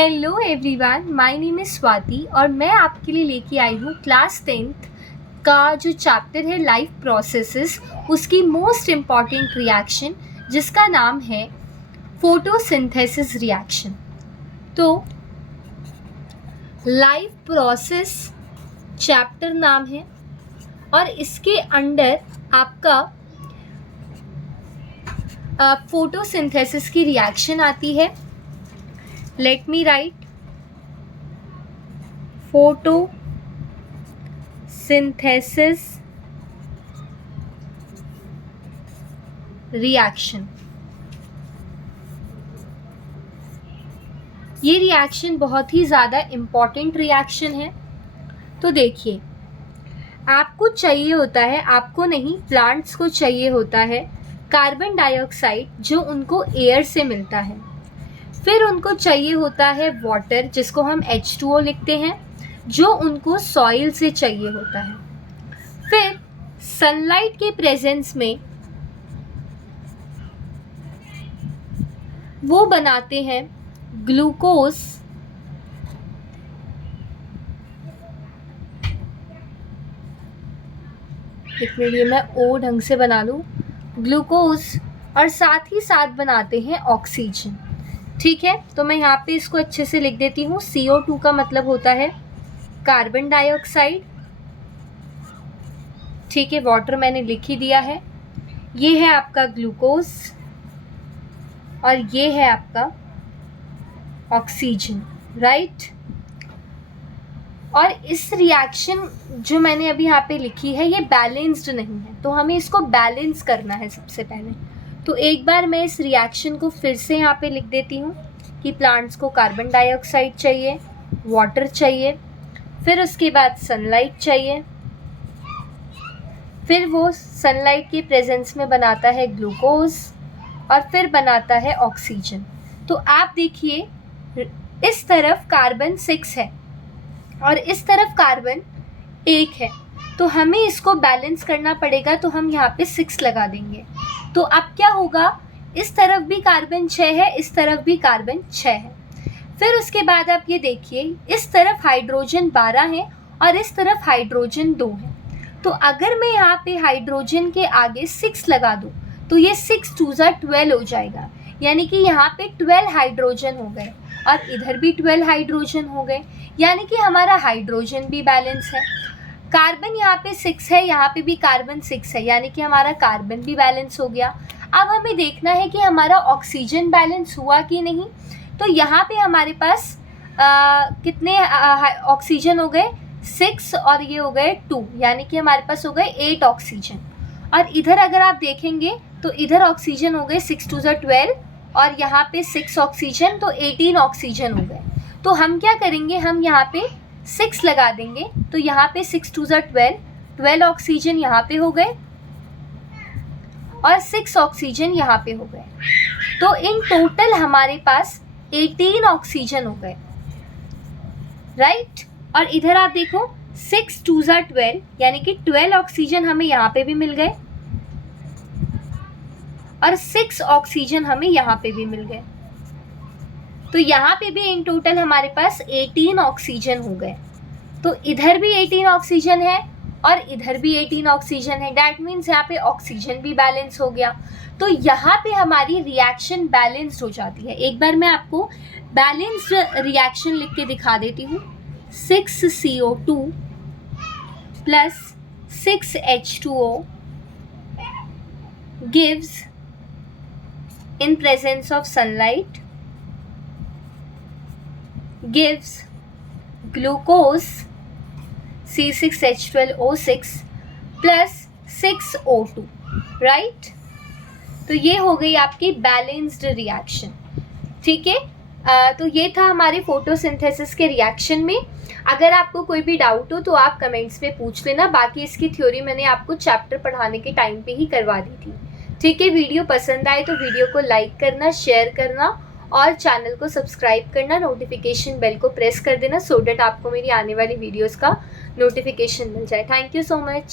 Hello everyone, my name is Swati और मैं आपके लिए लेके आई हूँ क्लास 10th का जो चैप्टर है लाइफ प्रोसेसेस, उसकी मोस्ट इम्पॉर्टेंट रिएक्शन जिसका नाम है फोटोसिंथेसिस रिएक्शन। तो लाइफ प्रोसेस चैप्टर नाम है और इसके अंडर आपका फोटोसिंथेसिस की रिएक्शन आती है। Let me right photosynthesis reaction. ये रिएक्शन बहुत ही ज़्यादा इम्पॉर्टेंट रिएक्शन है। तो देखिए, आपको चाहिए होता है, आपको नहीं प्लांट्स को चाहिए होता है कार्बन डाइऑक्साइड जो उनको एयर से मिलता है, फिर उनको चाहिए होता है वाटर जिसको हम H2O लिखते हैं जो उनको सॉइल से चाहिए होता है, फिर सनलाइट के प्रेजेंस में वो बनाते हैं ग्लूकोज। एक मिनट मैं ओ ढंग से बना लूँ, ग्लूकोज, और साथ ही साथ बनाते हैं ऑक्सीजन। ठीक है, तो मैं यहाँ पे इसको अच्छे से लिख देती हूँ। CO2 का मतलब होता है कार्बन डाइऑक्साइड। ठीक है, वाटर मैंने लिख ही दिया है। ये है आपका ग्लूकोज और ये है आपका ऑक्सीजन, राइट। और इस रिएक्शन जो मैंने अभी यहाँ पे लिखी है ये बैलेंस्ड नहीं है, तो हमें इसको बैलेंस करना है सबसे पहले। तो एक बार मैं इस रिएक्शन को फिर से यहाँ पे लिख देती हूँ कि प्लांट्स को कार्बन डाइऑक्साइड चाहिए, वाटर चाहिए, फिर उसके बाद सनलाइट चाहिए, फिर वो सनलाइट के प्रेजेंस में बनाता है ग्लूकोज और फिर बनाता है ऑक्सीजन। तो आप देखिए, इस तरफ कार्बन 6 है और इस तरफ कार्बन 1 है, तो हमें इसको बैलेंस करना पड़ेगा। तो हम यहाँ पे 6 लगा देंगे। तो अब क्या होगा, इस तरफ भी कार्बन 6 है, इस तरफ भी कार्बन 6 है। फिर उसके बाद आप ये देखिए, इस तरफ हाइड्रोजन 12 है और इस तरफ हाइड्रोजन 2 है। तो अगर मैं यहाँ पे हाइड्रोजन के आगे 6 लगा दूँ तो ये 6 2 12 हो जाएगा, यानी कि यहाँ पे 12 हाइड्रोजन हो गए और इधर भी 12 हाइड्रोजन हो गए, यानी कि हमारा हाइड्रोजन भी बैलेंस है। कार्बन यहाँ पे 6 है, यहाँ पे भी कार्बन 6 है, यानी कि हमारा कार्बन भी बैलेंस हो गया। अब हमें देखना है कि हमारा ऑक्सीजन बैलेंस हुआ कि नहीं। तो यहाँ पे हमारे पास कितने ऑक्सीजन हो गए, 6 और ये हो गए 2, यानी कि हमारे पास हो गए 8 ऑक्सीजन। और इधर अगर आप देखेंगे तो इधर ऑक्सीजन हो गए 6 2 12 और यहाँ पे 6 ऑक्सीजन, तो 18 ऑक्सीजन हो गए। तो हम क्या करेंगे, हम यहाँ पे 6 लगा देंगे। तो यहाँ पे 6 2 12, 12 ऑक्सीजन यहाँ पे हो गए और 6 ऑक्सीजन यहाँ पे हो गए। तो इन टोटल हमारे पास 18 ऑक्सीजन हो गए, राइट। और इधर आप देखो 6 2 12, यानी कि 12 ऑक्सीजन हमें यहाँ पे भी मिल गए और 6 ऑक्सीजन हमें यहाँ पे भी मिल गए। तो यहाँ पे भी इन टोटल हमारे पास 18 ऑक्सीजन हो गए। तो इधर भी 18 ऑक्सीजन है और इधर भी 18 ऑक्सीजन है। डैट मीन्स यहाँ पे ऑक्सीजन भी बैलेंस हो गया। तो यहाँ पे हमारी रिएक्शन बैलेंस्ड हो जाती है। एक बार मैं आपको बैलेंस्ड रिएक्शन लिख के दिखा देती हूँ। 6 CO2 plus 6 H2O gives, in presence of sunlight, gives glucose C6H12O6 plus 6O2, right? तो ये हो गई आपकी बैलेंस्ड रिएक्शन। ठीक है, तो ये था हमारे फोटोसिंथेसिस के रिएक्शन में। अगर आपको कोई भी डाउट हो तो आप कमेंट्स में पूछ लेना। बाकी इसकी थ्योरी मैंने आपको चैप्टर पढ़ाने के टाइम पे ही करवा दी थी। ठीक है, वीडियो पसंद आए तो वीडियो को लाइक करना, शेयर करना और चैनल को सब्सक्राइब करना, नोटिफिकेशन बेल को प्रेस कर देना सो डैट आपको मेरी आने वाली वीडियोस का नोटिफिकेशन मिल जाए। Thank you so much.